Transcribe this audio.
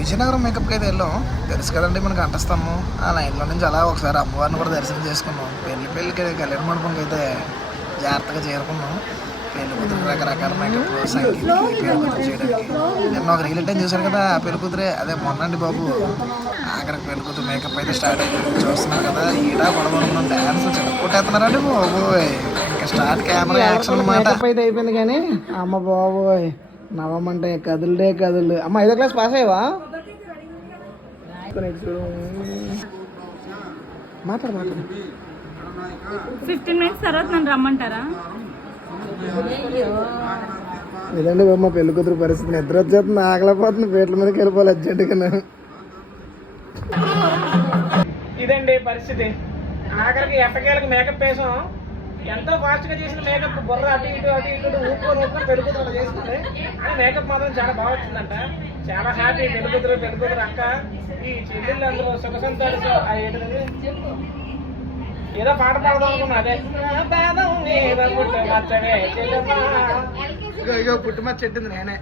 విజయనగరం మేకప్కి అయితే వెళ్ళాం. తెలుసు కదండి మనకి అంటస్తాము. ఆ లైన్లో నుంచి అలా ఒకసారి అమ్మవారిని కూడా దర్శనం చేసుకున్నాం. పెళ్ళికి కళ్యాణ మండపంకి అయితే జాగ్రత్తగా చేరుకున్నాం. పెళ్లి కూతురు రకరకాల మేకప్ సంగీత్ పెళ్లి కూతురు చేయడానికి నిన్న ఒక రీల్ టైం చూశారు కదా. పెళ్లి కూతురే అదే మొన్నండి బాబు. ఆఖరికి పెళ్లి కూతురు మేకప్ అయితే స్టార్ట్ అయిపోయింది. చూస్తున్నారు కదా, ఈడా గొడవలు డ్యాన్స్ కొట్టేస్తున్నారండి బాబోయ్. ఇంకా స్టార్ట్ కెమెరా యాక్షన్ మేకప్ అయితే అయిపోయింది. కానీ అమ్మ బాబోయ్ నవ్వమంటే కదులుడే కదులు. అమ్మ 5వ క్లాస్ పాస్ అయ్యవా? మాట్లాడు 15 minutes తర్వాత నన్ను రమ్మంటారా? ఇదండి బాబు మా పెళ్లి కూతురు పరిస్థితి. నిద్ర వచ్చేస్తుంది, ఆకలిపోతుంది, పేట్ల మీదకి వెళ్ళిపోవాలి అర్జెంటుగా. ఇదండి పరిస్థితి. ఆఖరికి ఎట్టకేళ్ళకి మేకప్ వేసాం. ఎంతో ఫాస్ట్గా చేసిన మేకప్ బుర్ర అటు ఇటు ఊపుకొని పెళ్లి కూతురు చేసుకుంది. కానీ మేకప్ మాత్రం చాలా బాగా వచ్చిందంట. చాలా హ్యాపీ. పెళ్లి కూతురు అక్క ఈ చెల్లెళ్ళు అందరూ సుఖ సంతోషం. ఏదో పాట పాడదాం అనుకున్నా. అదే ఇగో పుట్టుమచ్చ చెట్టింది నేనే.